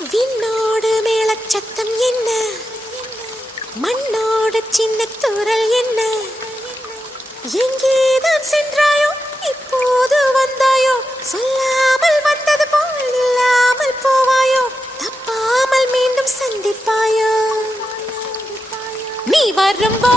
விண்ணோடு மேளச்சத்தம் என்ன, மண்ணோடு சின்ன தூரல் என்ன, எங்கேதான் சென்றாயோ இப்போது வந்தாயோ, சொல்லாமல் வந்தது போல் இல்லாமல் போவாயோ, தப்பாமல் மீண்டும் சந்திப்பாயோ, நீ வரும்போ